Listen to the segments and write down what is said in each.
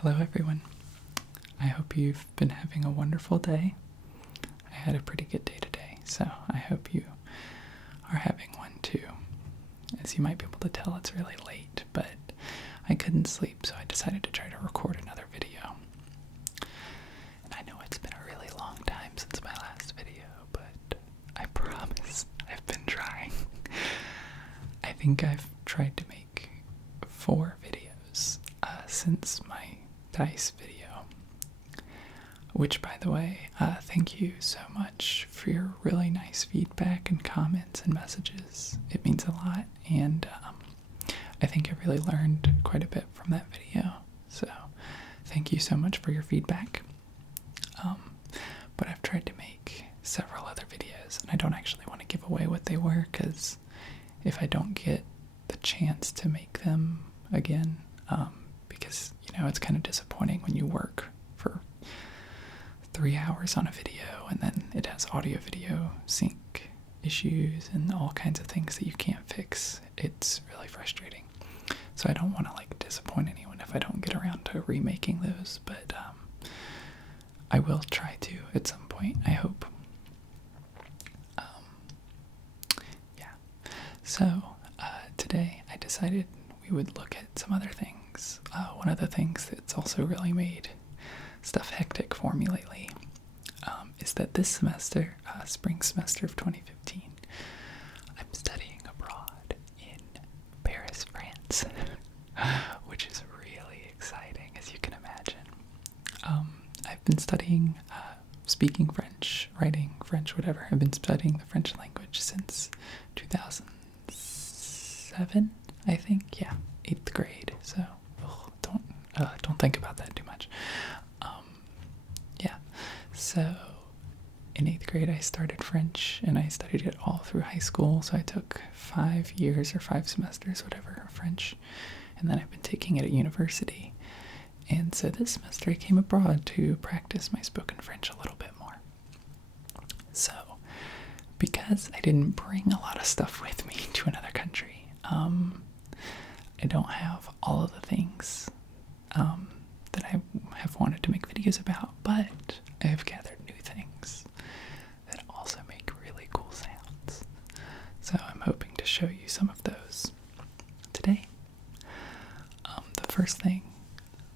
Hello, everyone. I hope you've been having a wonderful day. I had a pretty good day today, so I hope you are having one too. As you might be able to tell, it's really late, but I couldn't sleep, so I decided to try to record another video. And I know it's been a really long time since my last video, but I promise I've been trying. I think I've tried to make 4 videos since my dice video, which, by the way, thank you so much for your really nice feedback and comments and messages. It means a lot, and I think I really learned quite a bit from that video, so thank you so much for your feedback. But I've tried to make several other videos, and I don't actually want to give away what they were, because if I don't get the chance to make them again, because, it's kind of disappointing when you work for 3 hours on a video and then it has audio-video sync issues and all kinds of things that you can't fix. It's really frustrating. So I don't want to disappoint anyone if I don't get around to remaking those, but I will try to at some point, I hope. So today I decided we would look at some other things. One of the things that's also really made stuff hectic for me lately is that this semester, spring semester of 2015, I'm studying abroad in Paris, France, which is really exciting, as you can imagine. I've been studying, speaking French, writing French, whatever. I've been studying the French language since 2007, I think. Yeah, 8th grade. So don't think about that too much. So in 8th grade I started French, and I studied it all through high school. So I took 5 years or 5 semesters, whatever, of French, and then I've been taking it at university. And so this semester I came abroad to practice my spoken French a little bit more. So because I didn't bring a lot of stuff with me to another country, I don't have all of the things that I have wanted to make videos about, but I have gathered new things that also make really cool sounds. So I'm hoping to show you some of those today. The first thing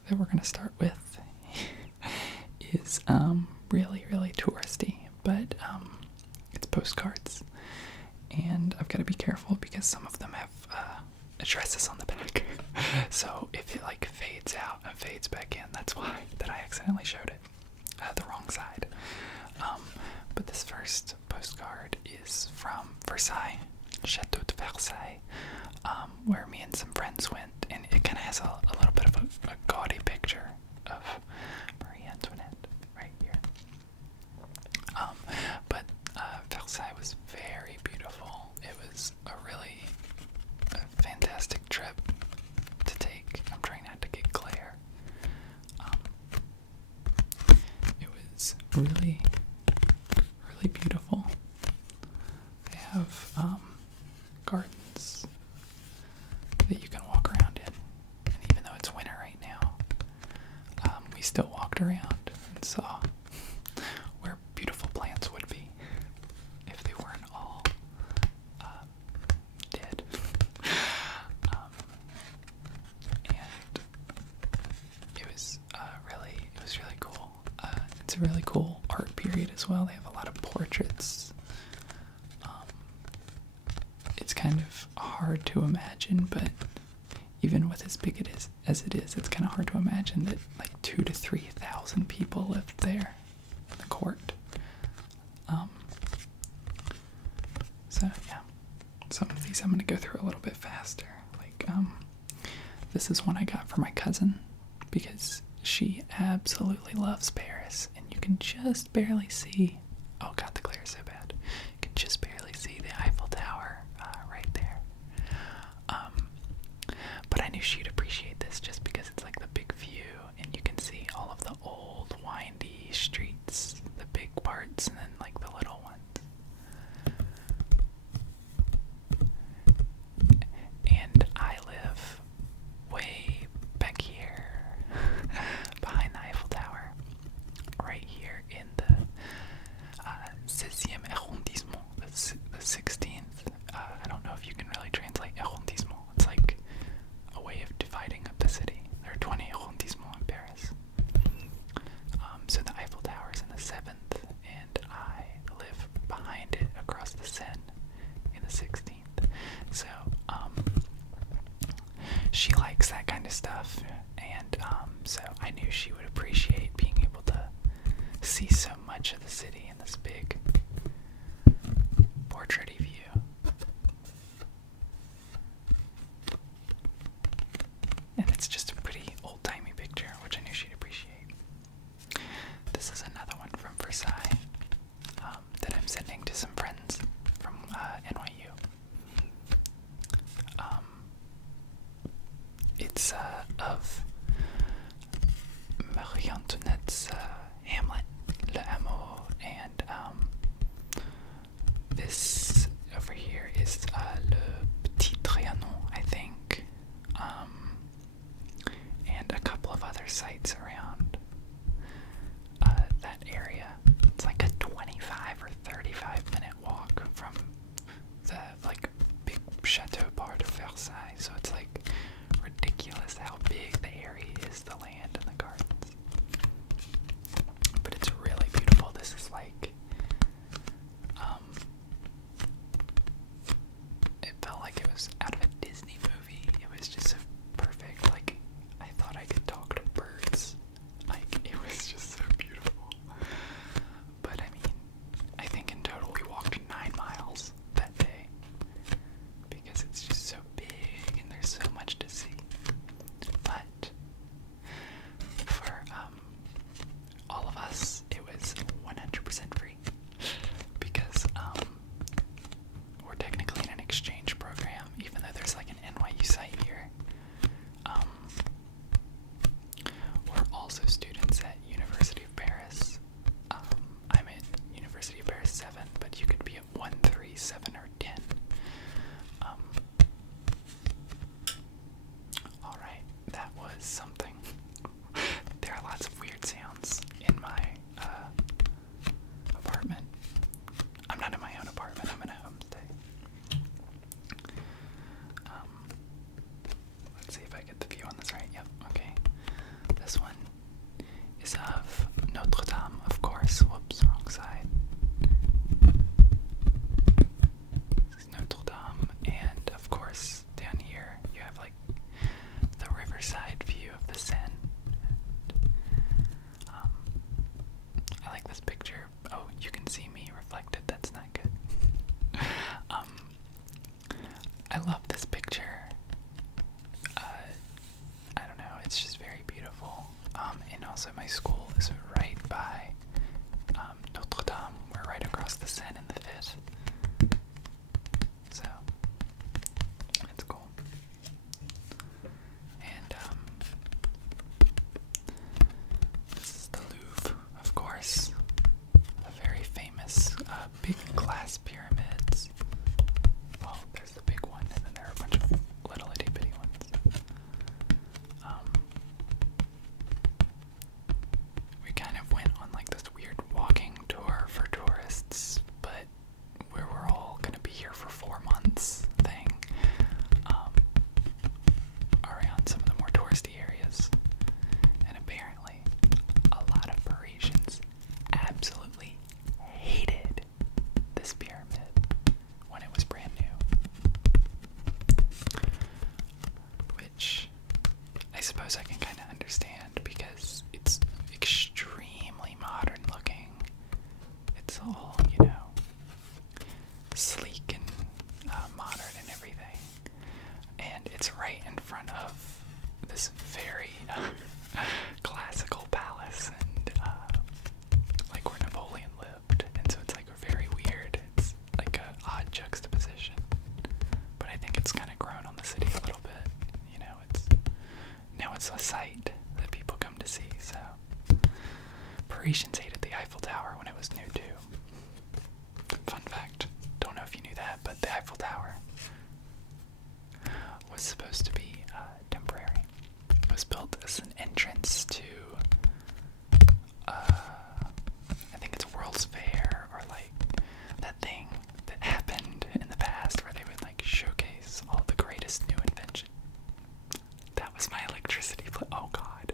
that we're going to start with is really, really touristy, but it's postcards. And I've got to be careful because some of them have addresses on the back. So if it fades out and fades back in, that's why that I accidentally showed it the wrong side. But this first postcard is from Versailles, Chateau de Versailles, where me and some friends went, and it kind of has a little bit of a gaudy picture of Marie Antoinette right here. But Versailles was very beautiful. It was a really fantastic trip to take. I'm trying not to get glare. It was really, really beautiful. They have gardens that you can walk around in, and even though it's winter right now, we still walked around and saw where beautiful plants would be if they weren't all dead. And it was really cool. It's a really cool art period as well. They have a lot of portraits. It's kind of hard to imagine, but even with as big as it is, it's kind of hard to imagine that 2,000 to 3,000 people lived there in the court. So yeah, some of these I'm going to go through a little bit faster. This is one I got for my cousin because she absolutely loves Paris, and you can just barely see. Oh god, the glare is so bad. You can just barely see the Eiffel Tower right there. But I knew she'd appreciate this just because it's the big view, and you can see all of the old windy streets, the big parts, and then the little ones. And I live way back here. to stuff, and so I knew she would appreciate being able to see so much of the city in this big portrait view. And it's just a pretty old-timey picture, which I knew she'd appreciate. This is another one from Versailles that I'm sending to some friends from NYU. It's of Marie Antoinette's Hamlet, Le Hameau, and this over here is Le Petit Trianon, I think, and a couple of other sites around that area. It's like a 25 or 35-minute walk from the big chateau part of Versailles, so it's ridiculous how big the area is, the land and the gardens. But it's really beautiful. This is it felt like it was out of a Disney movie. It was just so perfect. I thought I could talk to birds. It was just so beautiful. But I think in total we walked 9 miles that day because it's just so big and there's so much to see. But for all of us, it was 100% free because we're technically in an exchange program, even though there's an NYU site here. We're also students at University of Paris. I'm at University of Paris 7, but you could be at 1, 3, 7, or 10. Alright, that was something. There are lots of weird sounds in my apartment. I'm not in my own apartment, I'm in a homestay. Let's see if I get the view on this right. Yep, okay. This one is of Notre Dame, of course. Whoops, wrong side. This is Notre Dame, and of course, down here you have the riverside view of the Seine. I like this picture. Oh, you can see me reflected. That's not good. I love this picture. I don't know. It's just very beautiful. And also my school is right by Notre Dame. We're right across the Seine in the Fifth. So it's cool. And this is the Louvre, of course. A very famous big glass pyramids. Well, there's the big one, and then there are a bunch of little itty bitty ones. We kind of went on this weird walking tour for tourists, but we were all gonna be here for 4 months thing. Around some of the more touristy areas. And apparently a lot of Parisians absolutely hated this pyramid when it was brand new. Which I suppose I can kind of understand because it's extremely modern looking. It's all, sleek and modern and everything. And it's right in front of this very classical palace and where Napoleon lived. And so it's very weird. It's an odd juxtaposition. But I think it's kind of grown on the city a little bit. Now it's a site that people come to see. So Parisians hated the Eiffel Tower when it was new too. Fun fact. Don't know if you knew that, but the Eiffel Tower was supposed to be temporary. It was built as an entrance to, I think it's a World's Fair or that thing that happened in the past where they would showcase all the greatest new invention. That was my electricity. Oh God,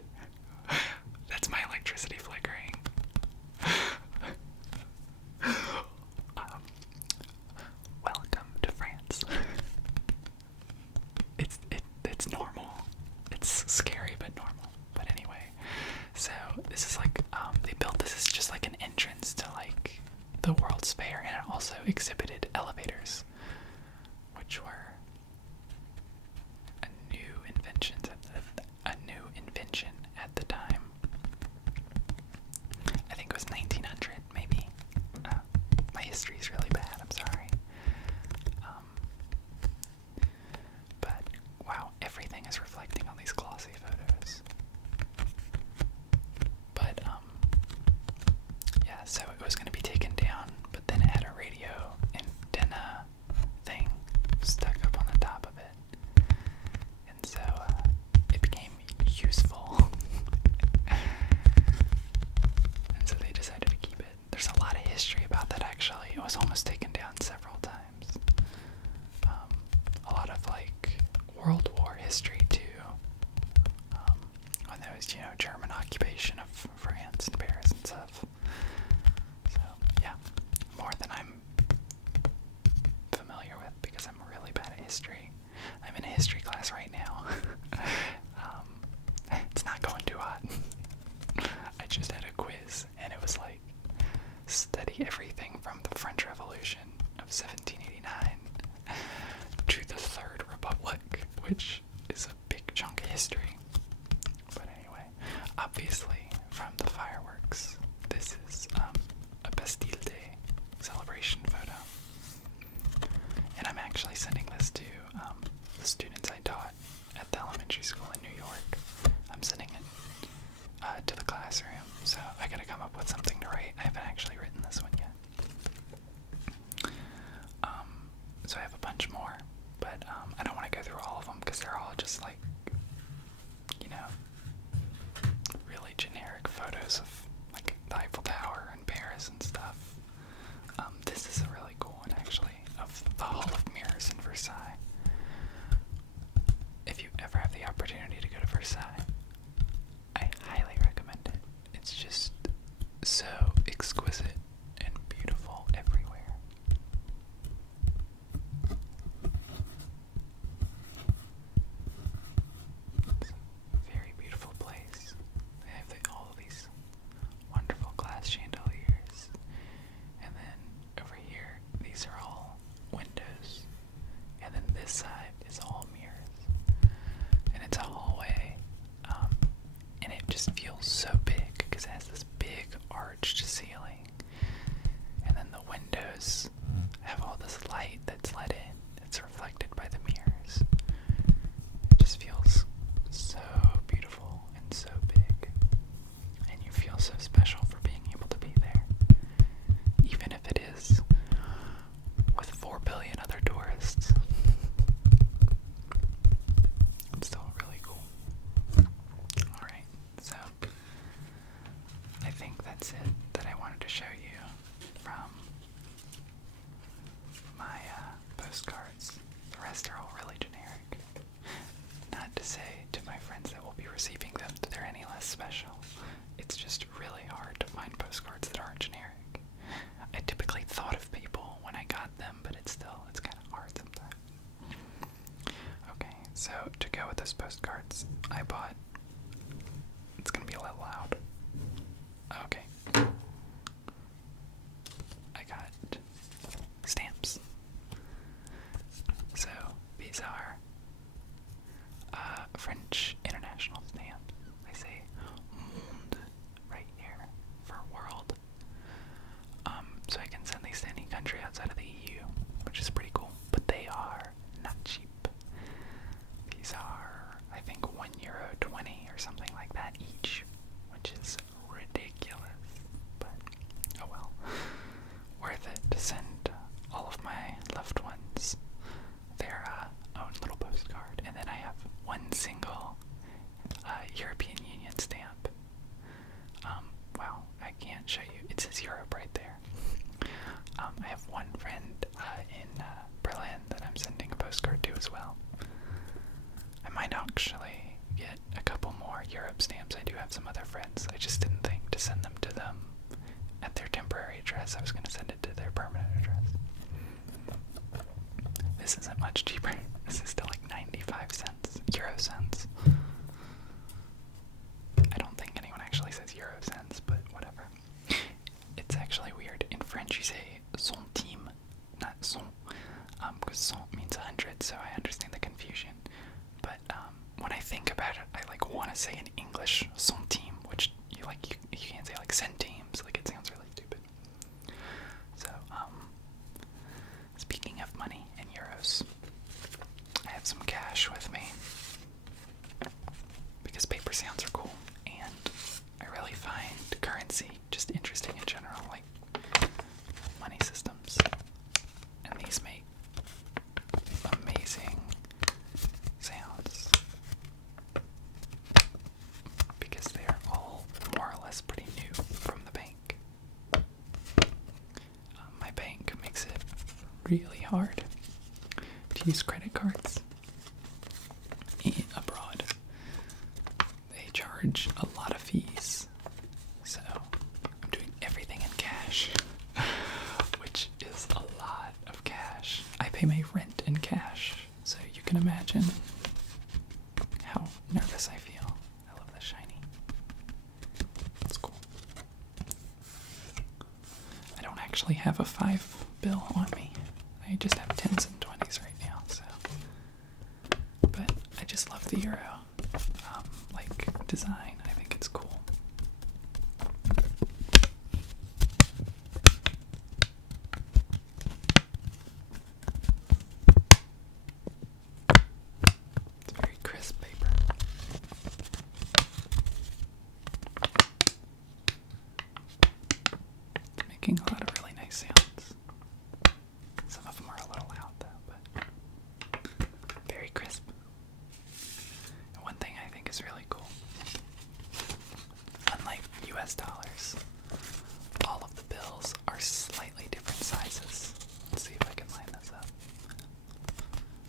that's my electricity flickering. Welcome to France. It's normal. It's It's scary but normal. But anyway, so this is like, they built this as just like an entrance to like the World's Fair, and it also exhibited elevators, which were a new invention at the time. I think it was 1900, maybe. My history's really bad, I'm sorry. But wow, everything is reflecting on these glossy photos. But yeah, so it was going to be taken down, but then it had a radio antenna thing stuck up on the top of it, and so it became useful. And so they decided to keep it. There's a lot of history about that, actually. It was almost taken down several times. A lot of like World War history too. When there was, German occupation of France and Paris and stuff. So yeah, more than I'm familiar with because I'm really bad at history. I'm in a history class right now. It's not going too hot. I just had a quiz, and it was like, study everything from the French Revolution of 1789 to the Third Republic, which is a big chunk of history. But anyway, obviously, from the fireworks, this is a Bastille Day celebration photo. And I'm actually sending this to the students I taught at the elementary school in New York. I'm sending it to the classroom, so I gotta come up with something to write. I haven't actually written this one yet. So I have a bunch more, but I don't want to go through all of them because they're all just like, really generic photos of like the Eiffel Tower and Paris and stuff. This is a really cool one, actually, of the Hall of Mirrors in Versailles. If you ever have the opportunity to go to Versailles, I highly recommend it. It's just so exquisite and beautiful everywhere. It's a very beautiful place. They have all of these wonderful glass chandeliers. And then over here, these are all windows. And then this side is all mirrors. And it's a hallway. And it just feels so big because it has this big arched ceiling. And then the windows have all this light that's let in. It's reflected by the mirrors. It just feels so beautiful and so big. And you feel so special for being able to be there. Even if it is with 4 billion other tourists. It's still really cool. Alright, so I think that's it that I wanted to show you from my postcards. The rest are all really generic. Not to say to my friends that will be receiving them that they're any less special. It's just really hard to find postcards that aren't generic. I typically thought of people when I got them, but it's kind of hard sometimes. Okay, so to go with those postcards, I bought, it's gonna be a little loud. Okay. I got stamps. So these are French international stamps. They say monde right here for world. So I can send these to any country outside of the EU, which is pretty cool. But they are not cheap. These are, I think, €1.20 or something like that each, which is ridiculous. But oh well, worth it to send all of my loved ones their own little postcard. And then I have one single European Union stamp. Wow, I can't show you. It says Europe right there. I have one friend in Berlin that I'm sending a postcard to as well. I might actually get a couple more Europe stamps. I do have some other friends. I just didn't think to send them to them at their temporary address. I was going to send it to their permanent address. This isn't much cheaper. This is still like 95 cents, euro cents. actually weird. In French, you say centime, not cent, because cent means 100, so I understand the confusion. But when I think about it, I like want to say in English centime, which you can't say like centimes. Like it sounds really stupid. So speaking of money in euros, I have some cash with me because paper sounds are cool, and I really find currency just interesting in general, like money systems. And these make amazing sounds because they are all more or less pretty new from the bank. My bank makes it really hard to use credit cards abroad. They charge a lot of fees, so I'm doing everything in cash, which is a lot of cash. I pay my rent in cash, so you can imagine how nervous I feel. I love the shiny. It's cool. I don't actually have a 5 bill on me. I just have 10s and 20s right now, so. But I just love the euro, design. I think it's cool. It's very crisp paper. Making a lot of really nice sounds. Some of them are a little loud though, but very crisp. And one thing I think is really cool, unlike US dollars, all of the bills are slightly different sizes. Let's see if I can line this up.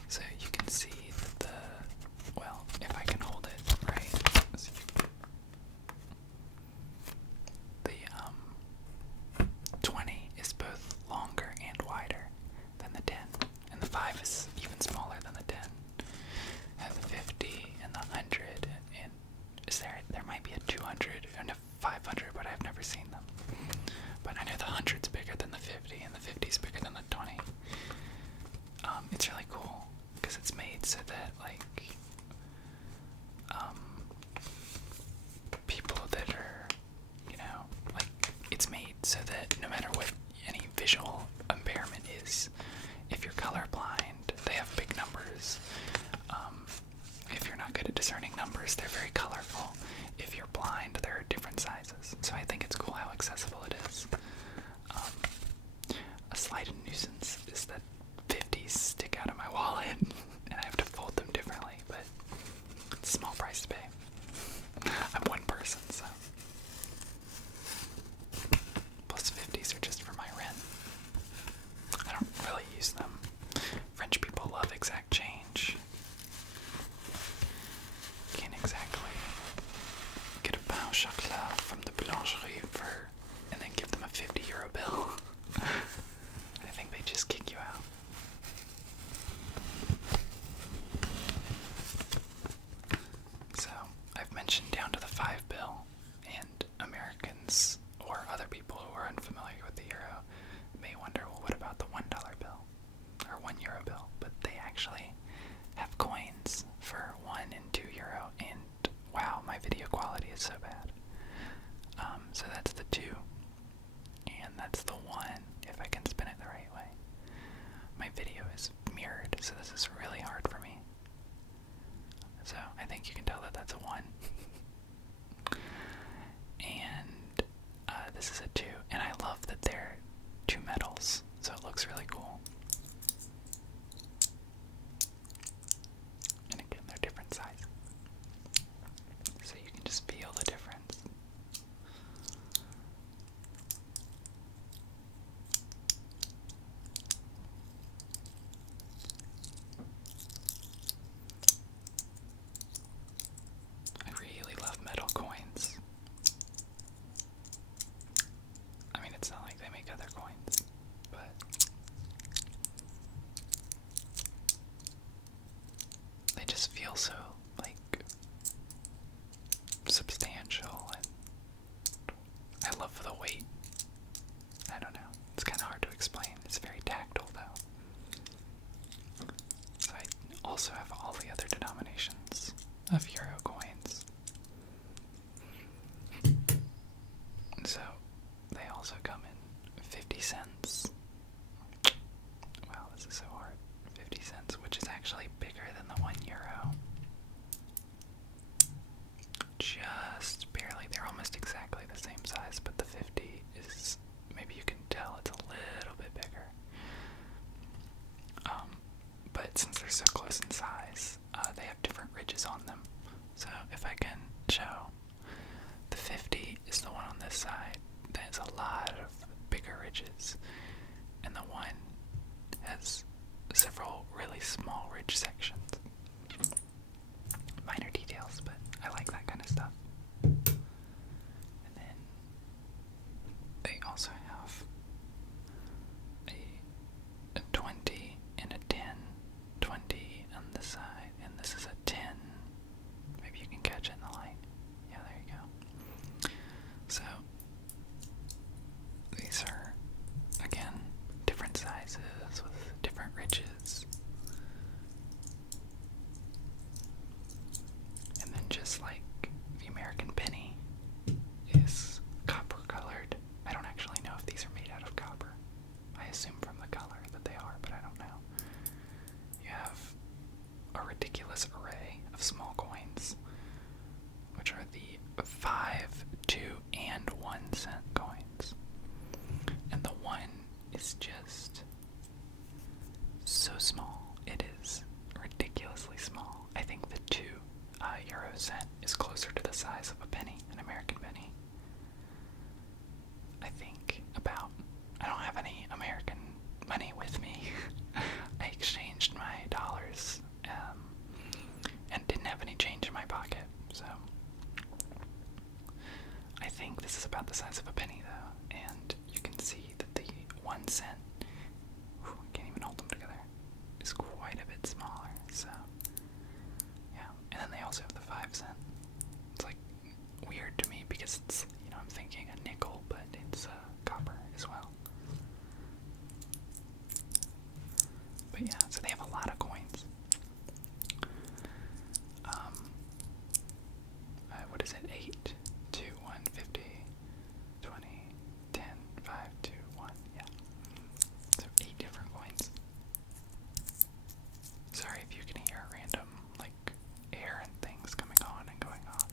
So you can see that if I can hold it right, the 20 is both longer and wider than the 10, and the 5 is even smaller than the 10. And the 50 and the 100, and there might be a 200 and a 500, but I've never seen them. But I know the 100's bigger than the 50, and the 50's bigger than the 20. It's really cool because it's made so that people that are, it's made so that no matter what any visual impairment is, if you're colorblind, they have big numbers. If you're not good at discerning numbers, they're very colorful. If you're blind, there are different sizes. So I think it's cool how accessible it is. A slight nuisance is that 50s stick out of my wallet, and I have to fold them differently, but it's a small price to pay. I'm one person, so. Plus 50s are just for my rent. I don't really use them. French people love exact change. Can't exactly get a pain au chocolat from the boulangerie and then give them a 50-euro bill. I think they just kick you out. So, I've mentioned down to the 5 bill, and Americans or other people who are unfamiliar with the euro may wonder, well, what about the $1 bill or €1 bill? But they actually have coins for 1 and 2 euro, and wow, my video quality is so bad. So that's the 2, and that's the 1 if I can spin it the right way. My video is mirrored, so this is really hard for me. So I think you can tell that that's a 1. And this is a 2, and I love that they're 2 metals, so it looks really cool. And again, they're different sizes, so you can just feel the difference. side that has a lot of bigger ridges, and the one has several really small ridge sections. Minor details, but I like that kind of stuff. And then they also have a 20 and a 10. 20 on this side, and this is a 10. Maybe you can catch it in the light. Yeah, there you go. So these are, again, different sizes with different ridges. And then just like the American penny is copper colored. I don't actually know if these are made out of copper. I assume from the color that they are, but I don't know. You have a ridiculous array of small coins, which are the 5, 2, and 1 cent coins. And the 1 is just so small. It is ridiculously small. I think the 2 euro cent is closer to the size of a penny, an American penny. I think about, I don't have any American money with me. I exchanged my dollars and didn't have any change in my pocket, so I think this is about the size of a penny though, and you can see that the 1 cent, I can't even hold them together, is quite a bit smaller, so yeah. And then they also have the 5 cent. It's like weird to me because it's, I'm thinking a nickel, but it's copper as well. But yeah, so they have a lot of coins. What is it? 8, 2, 1, 50, 20, 10, 5, 2, 1. Yeah. So 8 different coins. Sorry if you can hear random, air and things coming on and going off.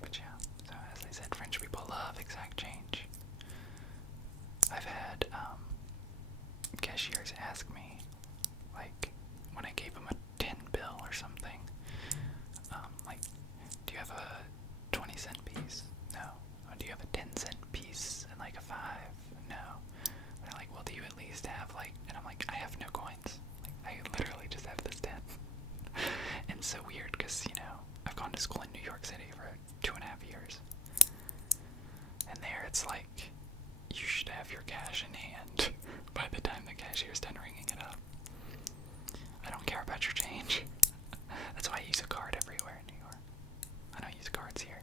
But yeah, so as I said, French people love exact change. I've had cashiers ask me, when I gave them a 10 bill or something, do you have a 20 cent piece? No. Oh, do you have a 10 cent piece and a 5? No. And they're like, well, do you at least have and I'm like, I have no coins. I literally just have this 10. And it's so weird because, I've gone to school in New York City for 2.5 years. And there it's you should have your cash in hand by the time the cashier's done ringing it up. I don't care about your change. That's why I use a card everywhere in New York. I don't use cards here.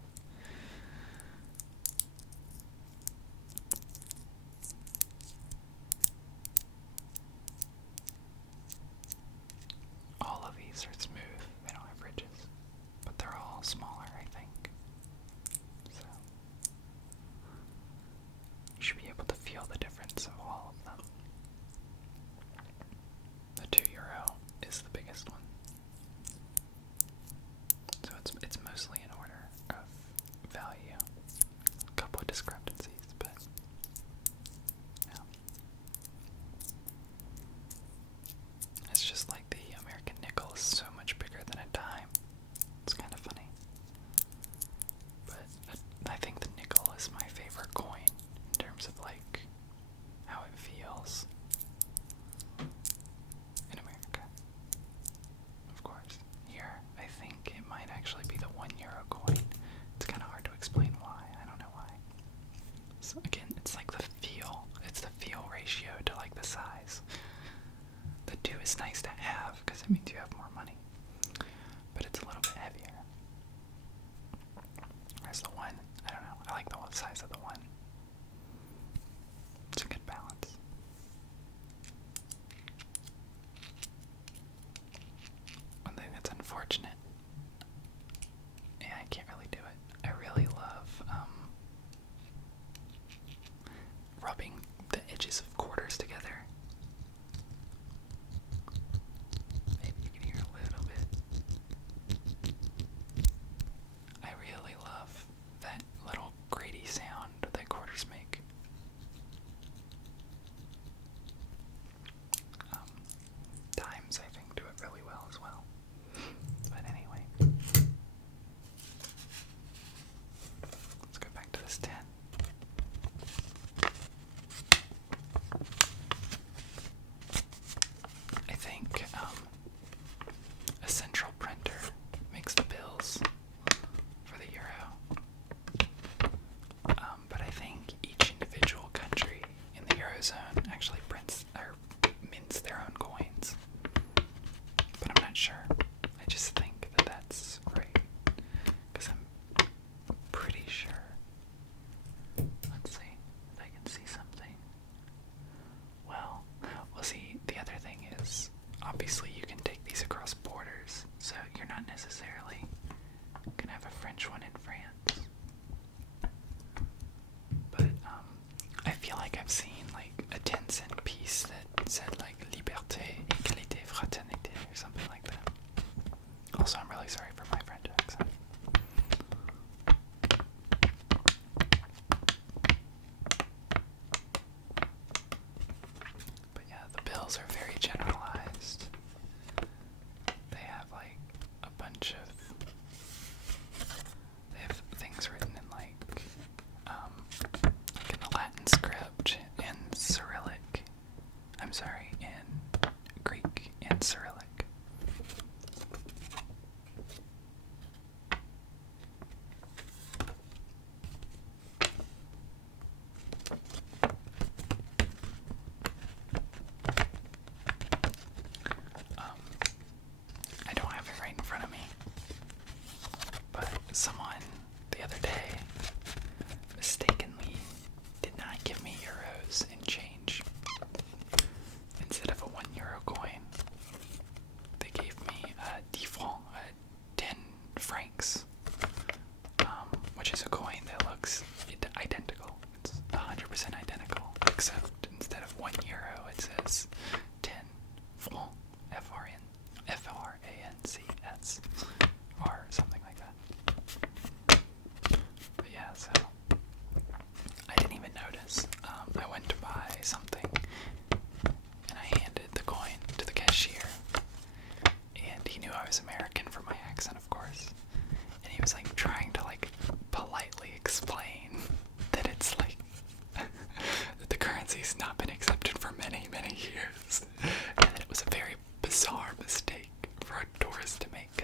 All of these are smooth. They don't have ridges. But they're all smaller, I think. So you should be able to feel the difference of all of them. The 2 euro is the biggest one. So it's mostly in order of value. A couple of discrepancies, but yeah. It's just like the American nickel is so much bigger than a dime. It's kind of funny. But I think the nickel is my favorite coin in terms of how it feels in America. Of course. Here, I think it might actually be the 1 euro coin. It's kind of hard to explain why. I don't know why. So again, it's the feel. It's the feel ratio to the size. The 2 is nice to have because it means you have more money. But it's a little bit heavier. Whereas the 1, I don't know. I like the size of the 1. It's a good balance. One thing that's unfortunate, I can't really do it. I really love rubbing the edges of quarters together. Maybe you can hear a little bit. I really love that little grady sound that quarters make. Dimes, I think, do it really well as well. But anyway.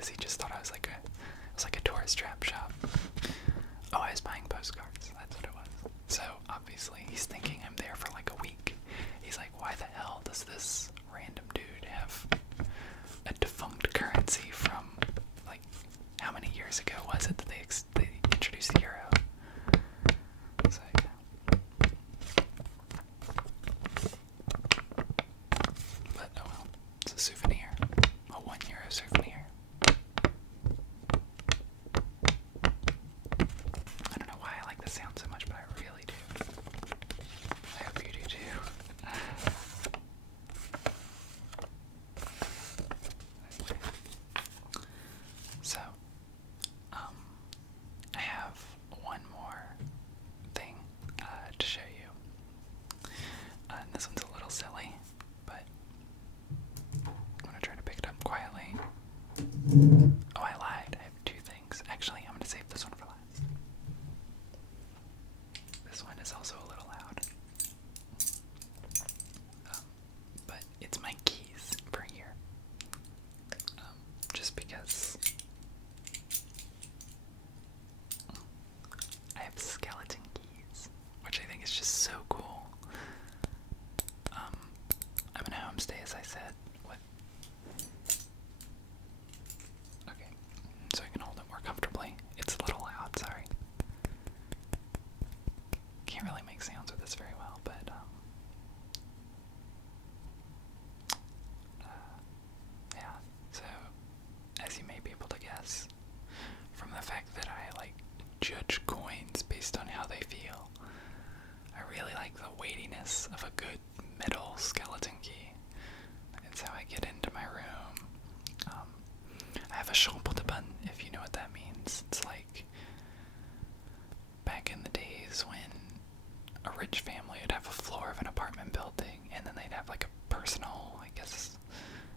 because he just thought it was like a tourist trap shop. Oh, I was buying postcards. That's what it was. So obviously he's thinking I'm there for like a week. He's like, why the hell does this random dude have a defunct currency from, like, how many years ago was it that they introduced the euro? So, yeah. But oh well, it's a souvenir, a €1 souvenir. I don't know why I like the sound so much, but I really do. I hope you do too. So, I have one more thing to show you. And this one's a little silly, but I'm gonna try to pick it up quietly. Oh, I lied. I have two things. Actually, I'm gonna save this one for last. This one is also a little loud. But it's my keys for here. Just because I have skeleton keys, which I think is just so cool. I'm in a homestay, as I said. What? Okay, so I can hold it more comfortably. It's a little loud, sorry. Can't really make sounds with this very well, but yeah. So, as you may be able to guess, from the fact that I like judge coins based on how they feel, I really like the weightiness of a good metal skeleton key. It's how I get into my room. I have a Schaufeldeban, if you know what that means. It's like back in the days when a rich family would have a floor of an apartment building, and then they'd have like a personal, I guess,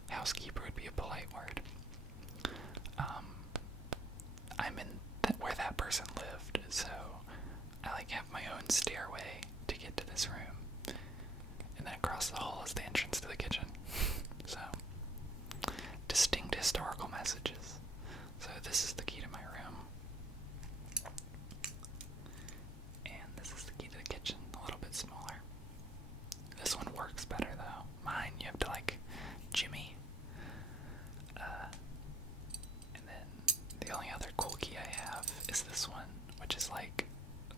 housekeeper would be a polite word. I'm in where that person lived, so I like have my own stairway to get to this room, and then across the hall is the entrance to the kitchen. So, distinct historical messages. So this is the key to my room, and this is the key to the kitchen, a little bit smaller. This one works better though. Mine, you have to like jimmy. And then the only other cool key I have is this one, which is like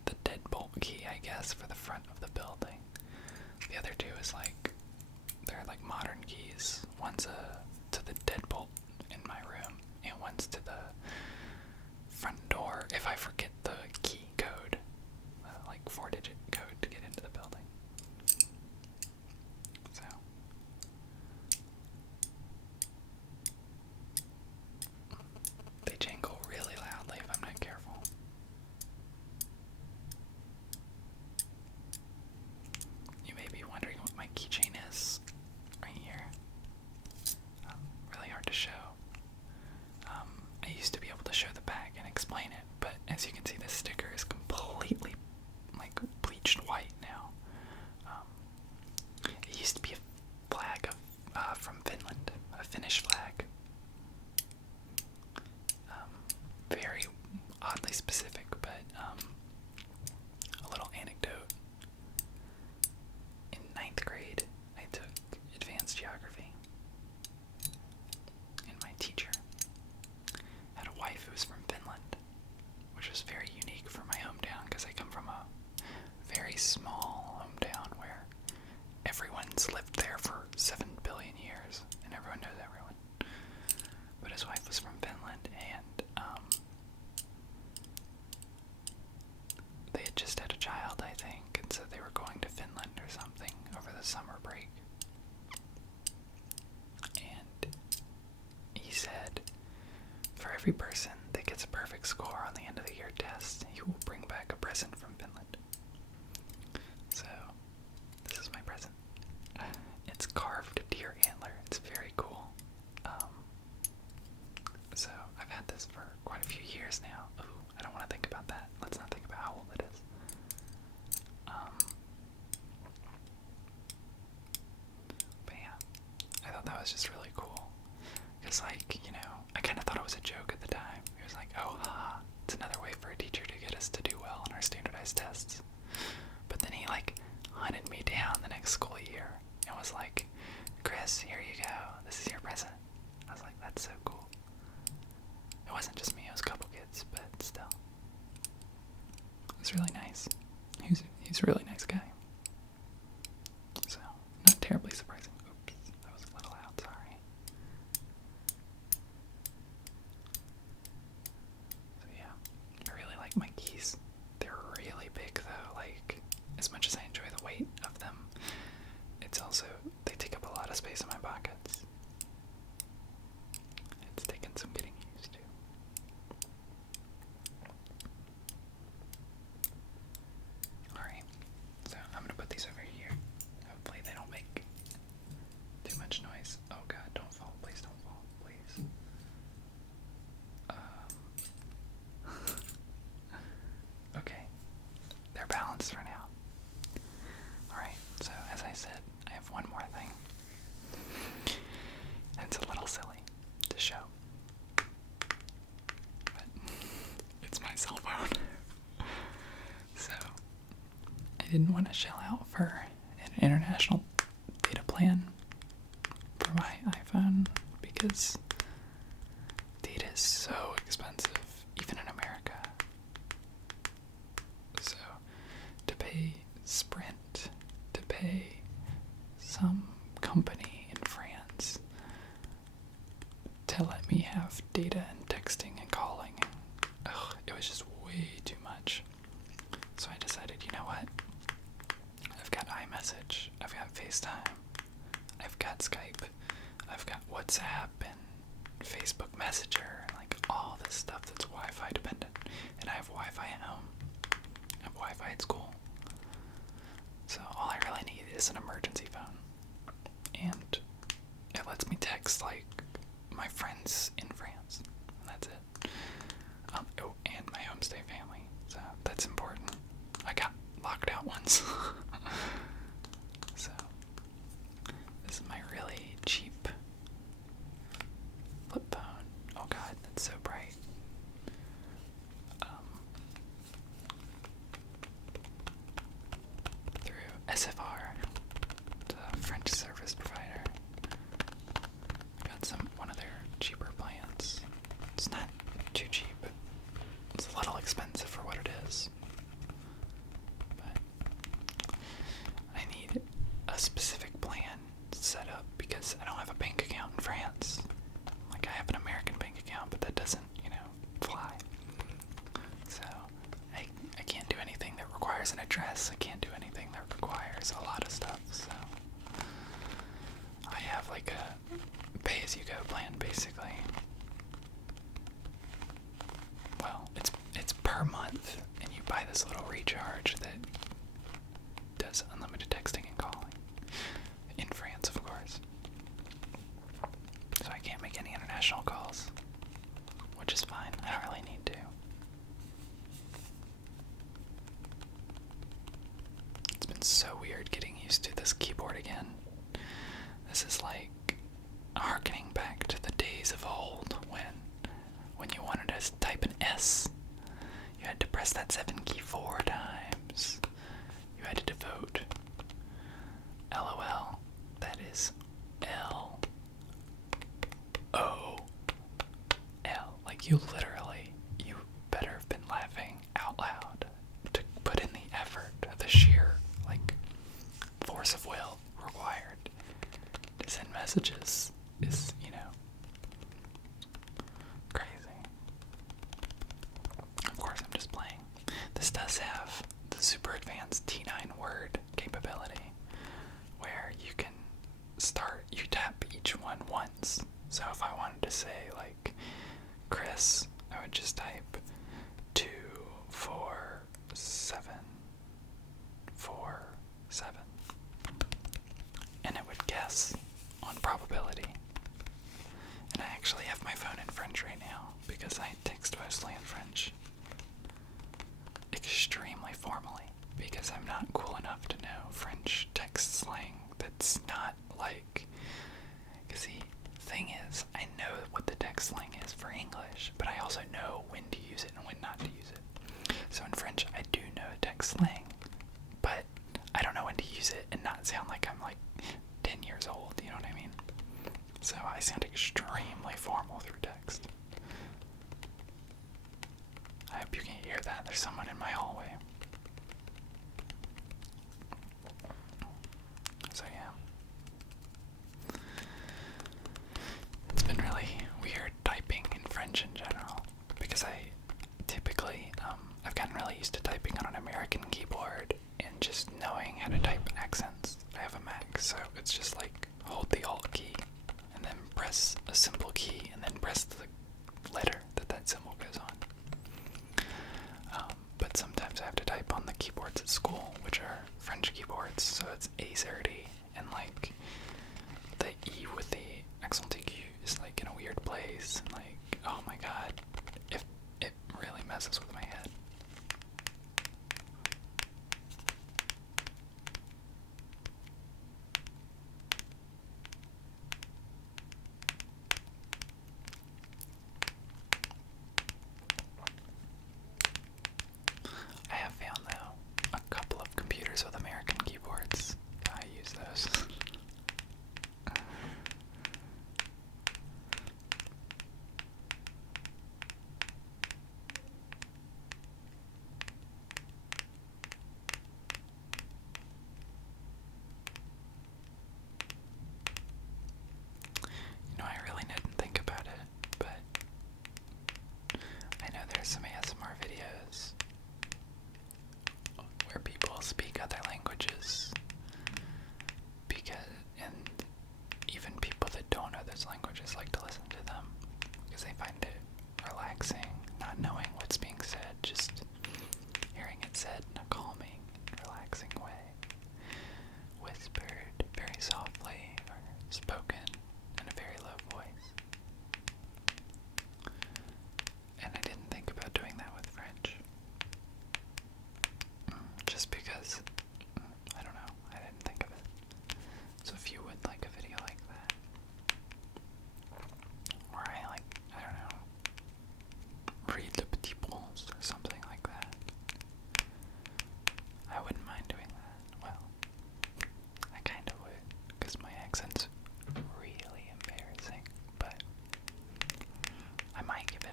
the deadbolt key, I guess, for the front of the building. The other two is like, they're like modern keys. One's to the deadbolt in my room, and one's to the front door if I forget the key code, like 4-digit code to get into the building. So, they jingle really loudly if I'm not careful. You may be wondering what my keychain is right here. Really hard to show. I used to be able to show the back and explain it, but as you can see, this sticker is completely like bleached white now. It used to be a flag of from Finland, a Finnish flag. Very oddly specific, but a little anecdote. In 9th grade, I took advanced geography, and my teacher had a wife who was from Finland, which was very unique for my hometown because I come from a very small hometown where everyone's lived there for 7 billion years, and everyone knows everyone. But his wife was from Finland, and they had just had a child, I think, and so they were going to Finland or something over the summer break. And he said, for every person that gets a perfect score on the end of the year test, he will bring back a present from Finland. So, this is my present. It's carved deer antler. It's very cool. So, I've had this for quite a few years now. Ooh, I don't want to think about that. Let's not think about how old it is. But yeah, I thought that was just really cool. Because, like, you know, I kind of thought it was a taken some getting used to. Alright, so I'm gonna put these over here. Hopefully they don't make too much noise. Oh god, don't fall. Please don't fall. Please. Okay. They're balanced for now. Alright, so as I said, I have one more thing. And it's a little silly to show. But it's my cell phone. So I didn't want to shell out for an international data plan for my iPhone because data is so expensive, even in America. So to pay Sprint, to pay some company in France to let me have data and texting and calling, it was just way too much. So I decided, you know what? I've got iMessage, I've got FaceTime, I've got Skype, I've got WhatsApp and Facebook Messenger, like all this stuff that's Wi-Fi dependent. And I have Wi-Fi at home. I have Wi-Fi at school. So all I really need is an emergency phone. And it lets me text like my friends in France. And that's it. And my homestay family. So that's important. I got locked out once. So this is my really cheap flip phone. Oh god, that's so bright. Through SFR, the French service provider. I got one of their cheaper plans. It's not too cheap. It's a little expensive for what it is. But I need a specific plan set up because I don't have a bank account in France. Like, I have an American bank account, but that doesn't, fly. So I can't do anything that requires an address. I can't do anything that requires a lot of stuff. So I have like a pay-as-you-go plan, basically. Well, it's per month, and you buy this little recharge that does unlimited texting and calling. In France, of course. So I can't make any international calls, which is fine. I don't really need to. It's been so weird getting used to this keyboard again. This is like harkening back to the days of old when you wanted to type an S. You had to press that 7 key 4 times. You had to devote LOL. That is LOL. Like, you better have been laughing out loud to put in the effort, the sheer, force of will required to send messages is, crazy. Of course, I'm just playing. This does have the super advanced T9 word capability, where you tap each one once. So if I wanted to say, Chris, I would just type 24747, and it would guess on probability. And I actually have my phone in French right now because I text mostly in French, extremely formally, because I'm not cool enough to know French text slang that's not see, thing is, I know what the text slang is for English, but I also know when to use it and when not to use it. So in French, I do know text slang, but I don't know when to use it and not sound like I'm 10 years old, you know what I mean? So I sound extremely formal through text. I hope you can hear that. There's someone in my hallway. So yeah. It's been really weird typing in French in general, because I typically, I've gotten really used to typing on an American keyboard and just knowing how to type accents. I have a Mac, so it's just hold the Alt key, and then press a simple key, and then press the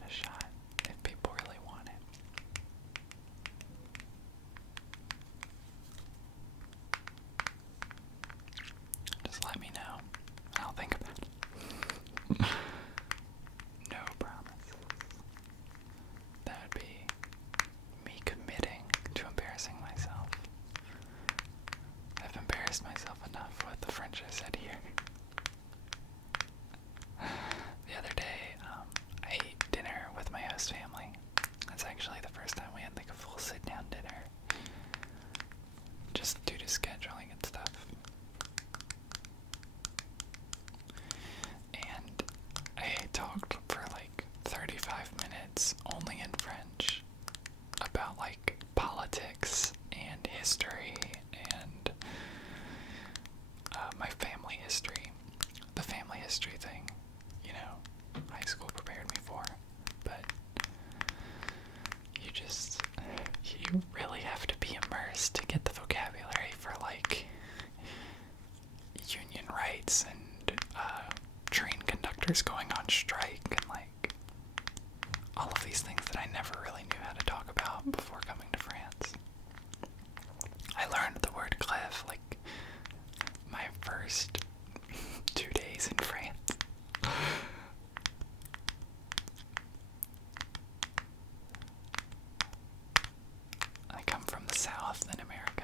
a shot if people really want it. Just let me know. I'll think about it. No promises. That would be me committing to embarrassing myself. I've embarrassed myself enough with the French I said here. The other day, I ate dinner with my host family. That's actually the first time we had like a full sit-down dinner. Just due to scheduling and stuff. And I talked for like 35 minutes only in French about like politics and history and my family history. The family history thing, you know, high school prepared me for. But you really have to be immersed to get the vocabulary for like union rights and train conductors going on strike and like all of these things that I never really knew how to talk about before coming to France. I learned the word clef like my first 2 days in France. I come from the South in America.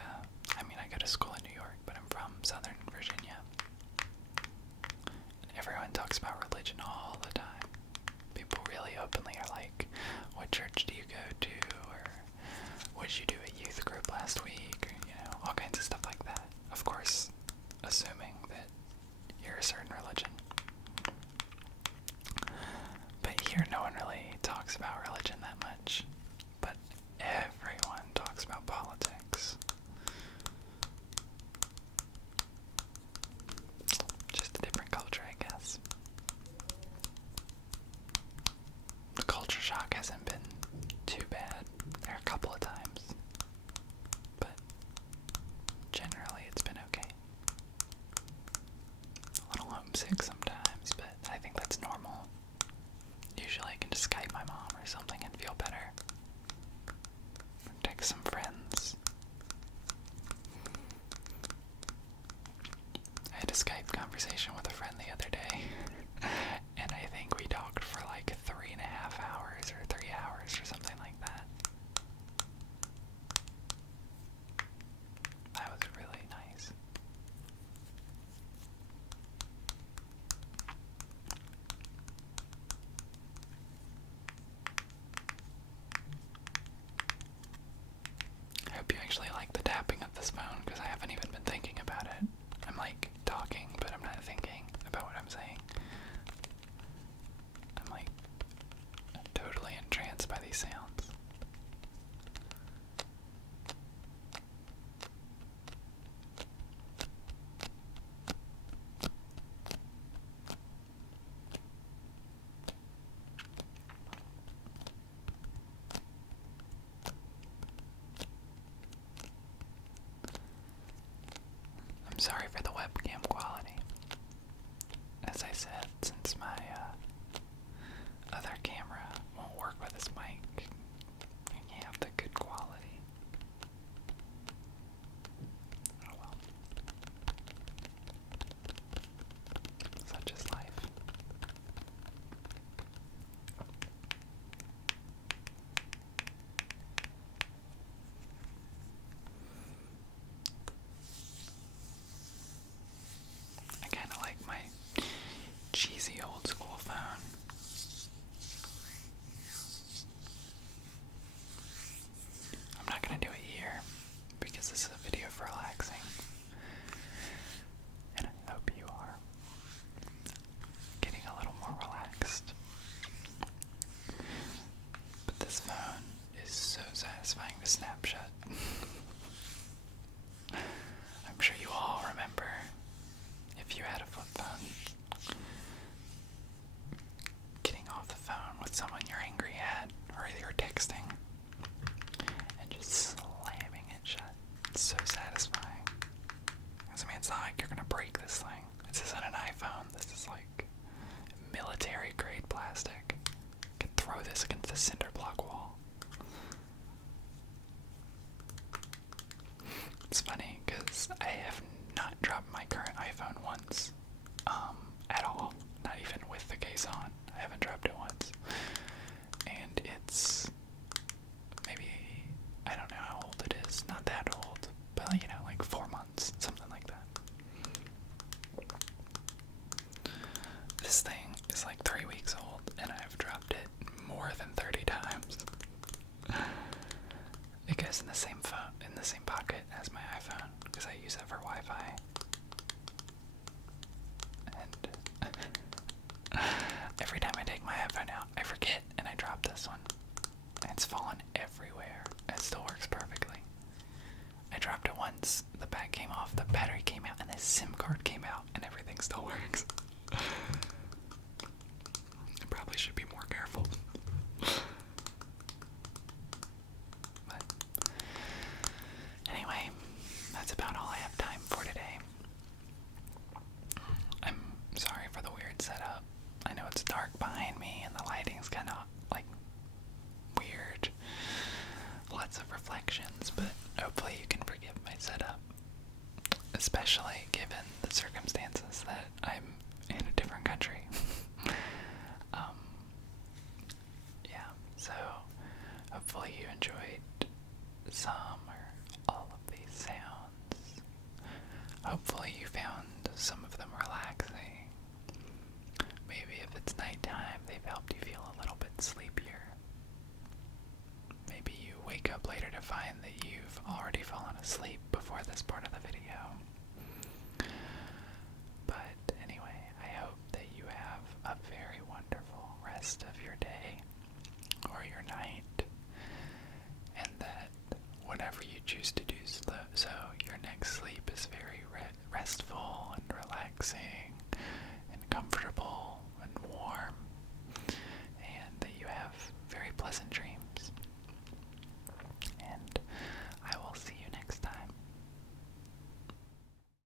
I mean, I go to school in New York, but I'm from Southern Virginia. And everyone talks about religion all the time. People really openly are like, what church do you go to? Or what did you do at youth group last week? Or, you know, all kinds of stuff like that. Of course, assuming that you're a certain religion. But here no one really talks about religion that much. But everyone talks about politics. Just a different culture, I guess. The culture shock hasn't been too bad. There are a couple of times. But generally it's been okay. A little homesick sometimes, but I think that's normal. Usually I can just Skype my mom or something and feel better. Or text some friends. I had a Skype conversation with a friend the other day, and I think we talked for like 3.5 hours or 3 hours or something like that. That was really nice. I hope you actually like the tapping of this phone, because I haven't even been thinking about it. I'm like talking, but I'm not thinking about what I'm saying. I'm like totally entranced by these sounds. I'm sorry this against the cinder block wall. It's funny because I have not dropped my current iPhone once, at all. Not even with the case on. I haven't dropped it once. And it's maybe, I don't know how old it is. Not that old, but like 4 months, something like that. This thing is like 3 weeks old, and I've dropped it more than 30 times. It goes in the same phone, in the same pocket as my iPhone, because I use it for Wi-Fi. And every time I take my iPhone out, I forget, and I drop this one. It's fallen everywhere. It still works perfectly. I dropped it once, the back came off, the battery came out, and the SIM card came out, and everything still works. I probably should be more careful. But anyway, that's about all I have time for today. I'm sorry for the weird setup. I know it's dark behind me and the lighting's kind of like weird. Lots of reflections, but hopefully you can forgive my setup. Especially given the circumstances that I'm in a different country. Yeah, so hopefully you enjoyed some or all of these sounds. Hopefully you found some of them relaxing. Maybe if it's nighttime, they've helped you feel a little bit sleepier. Maybe you wake up later to find that you've already fallen asleep before this part of the video. But anyway, I hope that you have a very wonderful rest of your day or your night, and that whatever you choose to do so your next sleep is very restful and relaxing